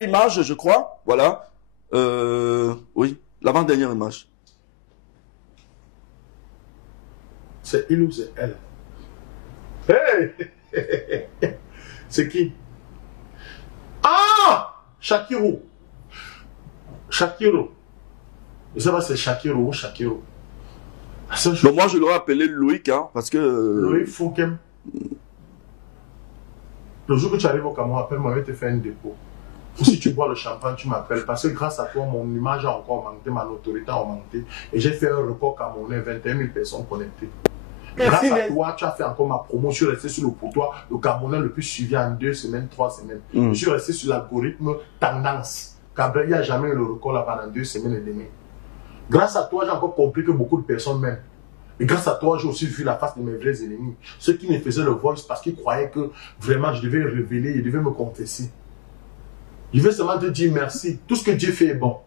Image, je crois. Voilà. Oui, l'avant-dernière image. C'est il ou c'est elle? Hey! C'est qui? Ah! Shakiro. Shakiro. Je sais pas si c'est Shakiro ou Shakiro. Donc moi, je l'aurais appelé Loïc, hein, parce que... Loïc Foukem. Le jour que tu arrives au Cameroun, appelle-moi, je vais te faire un dépôt. Ou si tu bois le champagne, tu m'appelles. Parce que grâce à toi, mon image a encore augmenté, ma notoriété a augmenté. Et j'ai fait un record camerounais, 21 000 personnes connectées. Grâce à toi, tu as fait encore ma promo. Je suis resté sur le pourtour, le Camerounais le plus suivi en 2 semaines, 3 semaines. Je suis resté sur l'algorithme tendance. Gabriel, il n'y a jamais eu le record là pendant 2 semaines et demie. Grâce à toi, j'ai encore compris que beaucoup de personnes m'aiment. Et grâce à toi, j'ai aussi vu la face de mes vrais ennemis. Ceux qui me faisaient le voice parce qu'ils croyaient que vraiment je devais révéler, je devais me confesser. Je veux seulement te dire merci. Tout ce que Dieu fait est bon.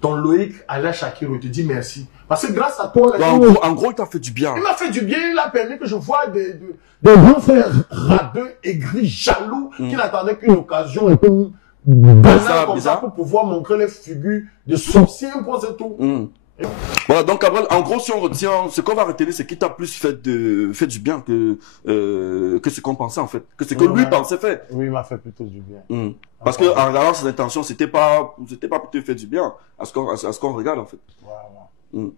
Ton Loïc, Alain Shakiro, te dit merci. Parce que grâce à toi... En gros, il t'a fait du bien. Il m'a fait du bien, il a permis que je voie des grands frères radeux, aigris, jaloux, qui n'attendaient qu'une occasion et comme ça pour pouvoir montrer les figures de sorciers, c'est tout. Voilà, donc Gabriel, en gros, si on retient, ce qu'on va retenir, c'est qu'il t'a plus fait du bien que ce qu'on pensait en fait, que ce que lui pensait faire. Oui, il m'a fait plutôt du bien. Parce que en regardant ses intentions, c'était pas plutôt fait du bien à ce qu'on regarde en fait. Voilà.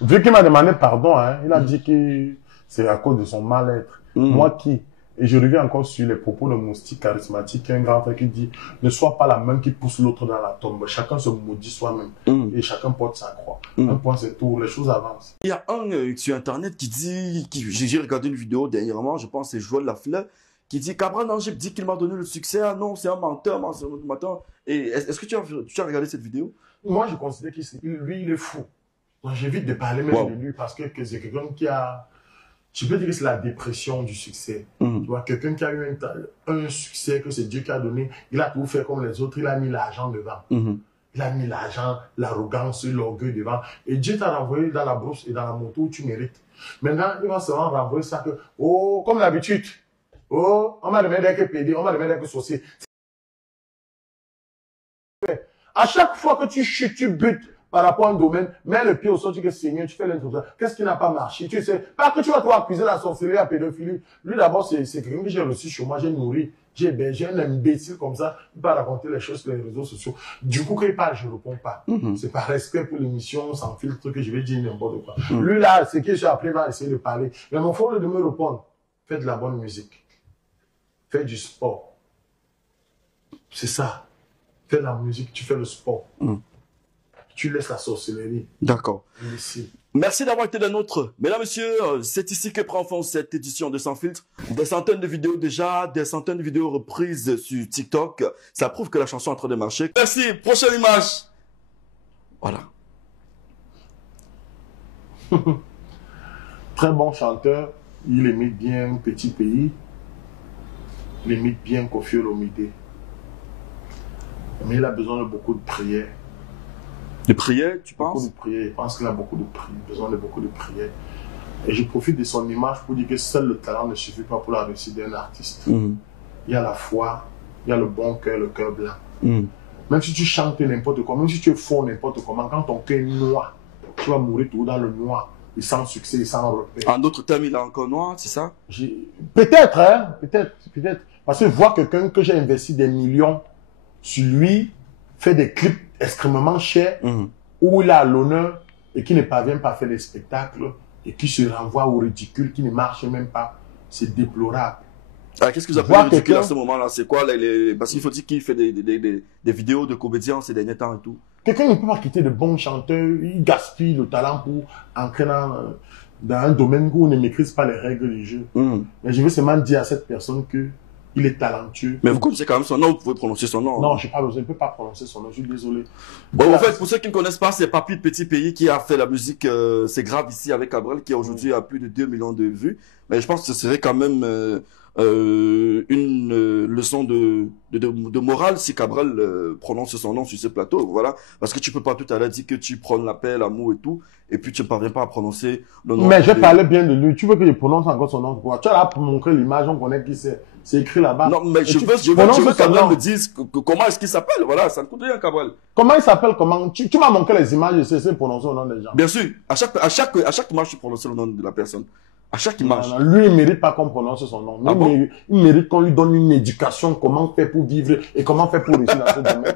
Vu qu'il m'a demandé pardon, hein, il a dit que c'est à cause de son mal-être. Moi qui? Et je reviens encore sur les propos de Moustique charismatique, un grand frère qui dit ne sois pas la main qui pousse l'autre dans la tombe. Chacun se maudit soi-même et chacun porte sa croix. Un point c'est tout, les choses avancent. Il y a un sur internet qui dit, j'ai regardé une vidéo dernièrement, je pense que c'est Joël Lafleur, qui dit Cabral Nangib dit qu'il m'a donné le succès. Ah non, c'est un menteur, Et est-ce que tu as regardé cette vidéo? Moi je considère qu'il lui il est fou. J'évite de parler même de lui parce que c'est quelqu'un qui a... Je peux dire que c'est la dépression du succès. Tu vois, quelqu'un qui a eu un succès que c'est Dieu qui a donné, il a tout fait comme les autres, il a mis l'argent devant. Il a mis l'argent, l'arrogance, l'orgueil devant. Et Dieu t'a renvoyé dans la brousse et dans la moto où tu mérites. Maintenant, il va seulement renvoyer ça que, oh, comme d'habitude, oh, on m'a demandé que PD, on m'a demandé que sorcier. À chaque fois que tu chutes, tu butes par rapport à un domaine, mets le pied au sol, tu dis que Seigneur, tu fais l'introduction. Qu'est-ce qui n'a pas marché? Tu sais, pas que tu vas toi accuser la sorcellerie, la pédophilie. Lui, d'abord, c'est quelqu'un que j'ai reçu chez moi, j'ai nourri, j'ai hébergé un imbécile comme ça, il va raconter les choses sur les réseaux sociaux. Du coup, quand il parle, je ne réponds pas. C'est par respect pour l'émission, sans filtre, que je vais dire n'importe quoi. Lui, là, c'est que j'ai appris, il va essayer de parler. Mais mon frère, de me répondre, fais de la bonne musique. Fais du sport. C'est ça. Fais la musique, tu fais le sport. Tu laisses la sorcellerie. D'accord. Merci d'avoir été des nôtres. Mesdames, messieurs, c'est ici que prend fin cette édition de Sans Filtre. Des centaines de vidéos déjà, des centaines de vidéos reprises sur TikTok. Ça prouve que la chanson est en train de marcher. Merci. Prochaine image. Voilà. Très bon chanteur. Il imite bien Petit Pays. Il imite bien Koffi Olomide. Mais il a besoin de beaucoup de prières. De prières, tu penses? Beaucoup de prières. Je pense qu'il a beaucoup de prières, besoin de beaucoup de prières. Et je profite de son image pour dire que seul le talent ne suffit pas pour la réussite d'un artiste. Il y a la foi, il y a le bon cœur, le cœur blanc. Même si tu chantes n'importe comment, même si tu es fort n'importe comment, quand ton cœur est noir, tu vas mourir tout dans le noir. Et sans succès, et sans repère. En d'autres termes, il est encore noir, c'est ça? Peut-être, hein, peut-être. Parce que voir quelqu'un que j'ai investi des millions sur lui, fait des clips extrêmement chers, où il a l'honneur et qui ne parvient pas à faire des spectacles et qui se renvoie au ridicule, qui ne marche même pas. C'est déplorable. Ah, qu'est-ce que vous appelez ridicule à ce moment-là? C'est quoi parce qu'il faut dire qu'il fait des vidéos de comédiens ces derniers temps et tout. Quelqu'un ne peut pas quitter de bons chanteurs, il gaspille le talent pour entrer dans un domaine où on ne maîtrise pas les règles du jeu. Mais je veux seulement dire à cette personne que il est talentueux. Mais vous connaissez quand même son nom, vous pouvez prononcer son nom. Non, je ne peux pas prononcer son nom, je suis désolé. Bon, en fait, pour ceux qui ne connaissent pas, c'est Papy de Petit Pays qui a fait la musique C'est grave ici avec Cabral, qui aujourd'hui a plus de 2 millions de vues. Mais je pense que ce serait quand même une leçon de morale si Cabral prononce son nom sur ce plateau, voilà. Parce que tu peux pas tout à l'heure dire que tu prônes la paix, l'amour et tout, et puis tu ne parviens pas à prononcer le nom. Mais je parlais bien de lui. Tu veux que je prononce encore son nom? Tu as là pour montrer l'image, on connaît qui c'est. C'est écrit là-bas. Non, mais je veux Cabral me dise comment est-ce qu'il s'appelle, voilà, ça ne coûte rien, Cabral. Comment il s'appelle, comment? Tu m'as montré les images, je sais prononcer le nom des gens. Bien sûr, à chaque image, tu prononces le nom de la personne. À chaque image. Non, lui, il ne mérite pas qu'on prononce son nom. Ah bon? Il mérite qu'on lui donne une éducation, comment faire pour vivre et comment faire pour réussir dans ce domaine.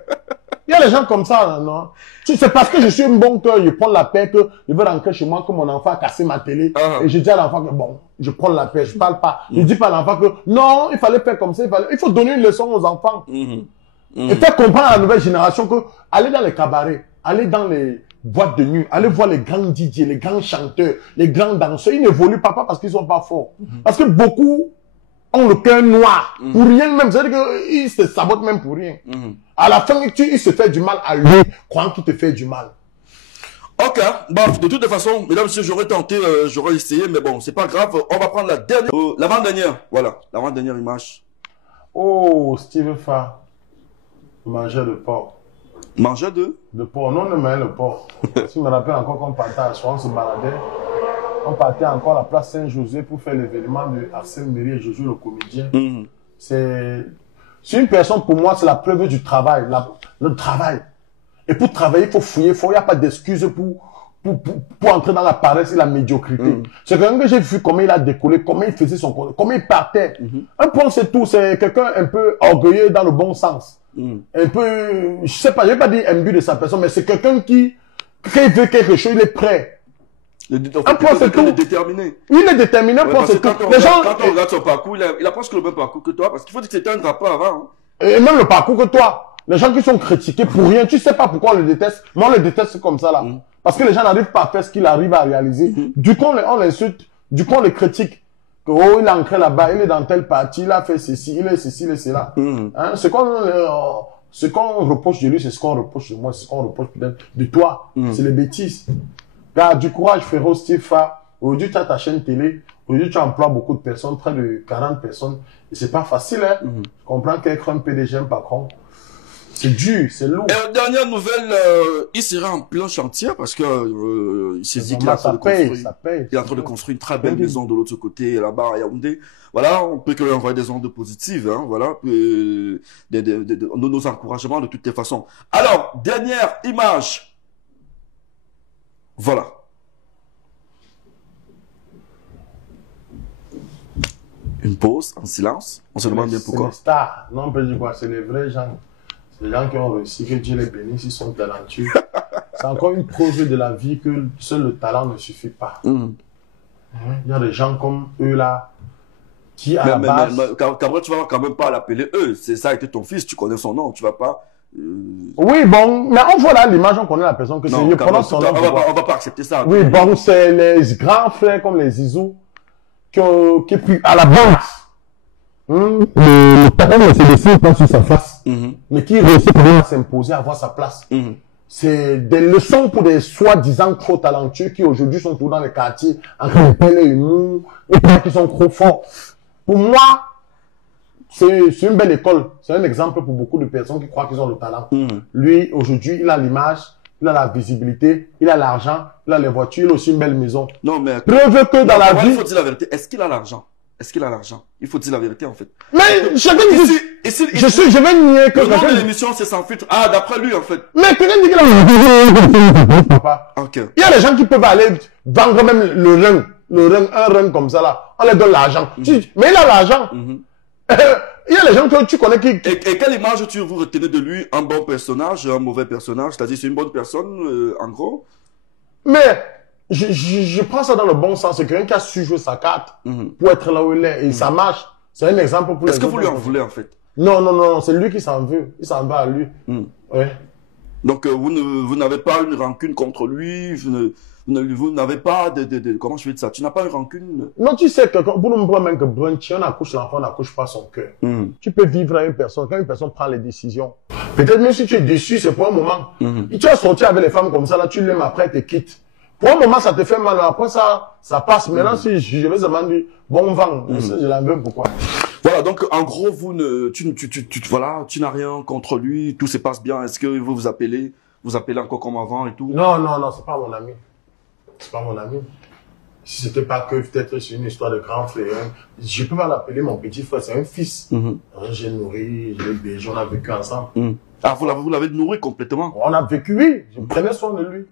Il y a des gens comme ça, non? C'est parce que je suis un bon cœur, je prends la paix, que je veux rentrer chez moi, que mon enfant a cassé ma télé. Et je dis à l'enfant que bon, je prends la paix, je parle pas. Je dis pas à l'enfant que non, il fallait faire comme ça, il faut donner une leçon aux enfants. Et faire comprendre à la nouvelle génération que aller dans les cabarets, aller dans les boîtes de nuit, aller voir les grands DJ, les grands chanteurs, les grands danseurs, ils n'évoluent pas parce qu'ils sont pas forts. Parce que beaucoup ont le cœur noir, pour rien même. C'est-à-dire qu'ils se sabotent même pour rien. À la fin, il se fait du mal à lui, croyant qu'il te fait du mal. Ok, bon, de toute façon, mesdames et messieurs, j'aurais tenté, j'aurais essayé, mais bon, c'est pas grave. On va prendre la dernière, l'avant-dernière, voilà, l'avant-dernière image. Oh, Steve Fa, mangeur de porc. Mangeur de porc, non, mais le porc. Je me rappelle encore qu'on partait à soir, on se baladait. On partait encore à la place Saint-José pour faire l'événement de Arsène Méry et Jojo le comédien. C'est une personne, pour moi, c'est la preuve du travail, le travail. Et pour travailler, il faut fouiller, il n'y a pas d'excuse pour entrer dans la paresse et la médiocrité. C'est quelqu'un que j'ai vu comment il a décollé, comment il faisait comment il partait. Un point, c'est tout. C'est quelqu'un un peu orgueilleux dans le bon sens. Un peu, je sais pas, je vais pas dire imbu de sa personne, mais c'est quelqu'un qui, quand il veut quelque chose, il est prêt. Un point, c'est tout. Il est déterminé. Il est déterminé, un point, c'est tout. Quand on regarde son parcours, il a presque le même parcours que toi, parce qu'il faut dire que c'était un rappeur avant. Hein. Et même le parcours que toi. Les gens qui sont critiqués pour rien, tu sais pas pourquoi on le déteste. Moi, on le déteste comme ça, là. Parce que les gens n'arrivent pas à faire ce qu'il arrive à réaliser. Du coup, on l'insulte. Du coup, on le critique. Oh, il est ancré là-bas, il est dans telle partie, il a fait ceci, il est ceci, il est cela. Hein? Ce qu'on reproche de lui, c'est ce qu'on reproche de moi, c'est ce qu'on reproche de toi. C'est les bêtises. Garde du courage, frérot Steve Fa. Aujourd'hui, tu as ta chaîne télé. Aujourd'hui, tu emploies beaucoup de personnes, près de 40 personnes. Et c'est pas facile, hein. Je comprends qu'être un PDG, un patron, c'est dur, c'est lourd. Et dernière nouvelle, il sera en plein chantier parce que il s'est dit qu'il est en train de construire une très belle maison de l'autre côté, là-bas à Yaoundé. Voilà, on peut que lui envoyer des ondes positives, hein, voilà, nos encouragements de toutes les façons. Alors, dernière image. Voilà. Une pause, en silence. On se demande bien pourquoi. C'est les stars. Non, on peut dire quoi? C'est les vrais gens. C'est les gens qui ont réussi, que Dieu les bénisse, ils sont talentueux. C'est encore une preuve de la vie que seul le talent ne suffit pas. Il y a des gens comme eux là, qui à la base... Cabral, tu vas quand même pas l'appeler eux. Ça a été ton fils, tu connais son nom, tu vas pas... Oui, bon, mais on voit là l'image, on connaît la personne que c'est. On va pas accepter ça. Oui, bon, c'est les grands frères comme les Zizou qui puis à la base. Le talent ne se dessine pas sur sa face, mais qui réussit à s'imposer, à avoir sa place. C'est des leçons pour des soi-disant trop talentueux qui aujourd'hui sont tous dans les quartiers en train de peiner l'humour et qui sont trop forts. Pour moi, c'est une belle école. C'est un exemple pour beaucoup de personnes qui croient qu'ils ont le talent. Lui, aujourd'hui, il a l'image, il a la visibilité, il a l'argent, il a les voitures, il a aussi une belle maison. Non, mais... Preuve que dans la vie... Il faut dire la vérité. Est-ce qu'il a l'argent? Est-ce qu'il a l'argent? Il faut dire la vérité, en fait. Mais, je vais nier que... Le nom de l'émission, c'est sans filtre. Ah, d'après lui, en fait. Mais quelqu'un dit qu'il a... Papa. Ok. Il y a des gens qui peuvent aller vendre même un rein comme ça, là. On leur donne l'argent. Mais il a l'argent. Il y a les gens que tu connais qui... Et quelle image vous retenez de lui? Un bon personnage, un mauvais personnage? C'est-à-dire, c'est une bonne personne, en gros? Mais, je prends ça dans le bon sens. C'est quelqu'un qui a su jouer sa carte pour être là où il est. Et ça marche. C'est un exemple pour les autres. Est-ce que vous lui en voulez, en fait? Non. C'est lui qui s'en veut. Il s'en va à lui. Ouais. Donc, vous n'avez pas une rancune contre lui? Vous n'avez pas comment je fais de ça? Tu n'as pas une rancune? Non, tu sais que pour nous même que Brunchy, on accouche l'enfant, on n'accouche pas son cœur. Tu peux vivre à une personne, quand une personne prend les décisions. Peut-être même si tu es déçu, c'est pour un moment. Tu vas sortir avec les femmes comme ça, là, tu l'aimes, après, tu te quittes. Pour un moment, ça te fait mal, après ça passe. Maintenant, si je vais demander, bon vent, je l'en veux, pourquoi? Voilà, donc en gros, voilà, tu n'as rien contre lui, tout se passe bien. Est-ce que vous appelez encore comme avant et tout? Non, non, non, c'est pas mon ami. C'est pas mon ami. Si c'était pas que peut-être c'est une histoire de grand frère, je peux pas l'appeler mon petit frère, c'est un fils. J'ai nourri, je l'ai bergé, on a vécu ensemble. Ah, vous l'avez nourri complètement? On a vécu, oui. Je prenais soin de lui.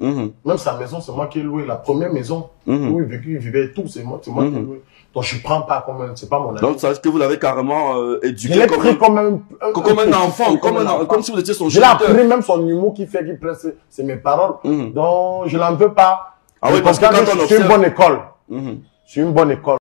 Même sa maison, c'est moi qui ai loué. La première maison où il vivait tout, c'est moi qui ai loué. Donc je ne prends pas comme un, c'est pas mon ami. Donc ça veut dire que vous l'avez carrément éduqué. Je l'ai pris comme un enfant, comme si vous étiez son géniteur. Je l'ai géniteur. appris même son humour qui fait qu'il presse, c'est mes paroles. Donc je n'en veux pas. Ah oui, parce que quand on c'est une bonne école. C'est une bonne école.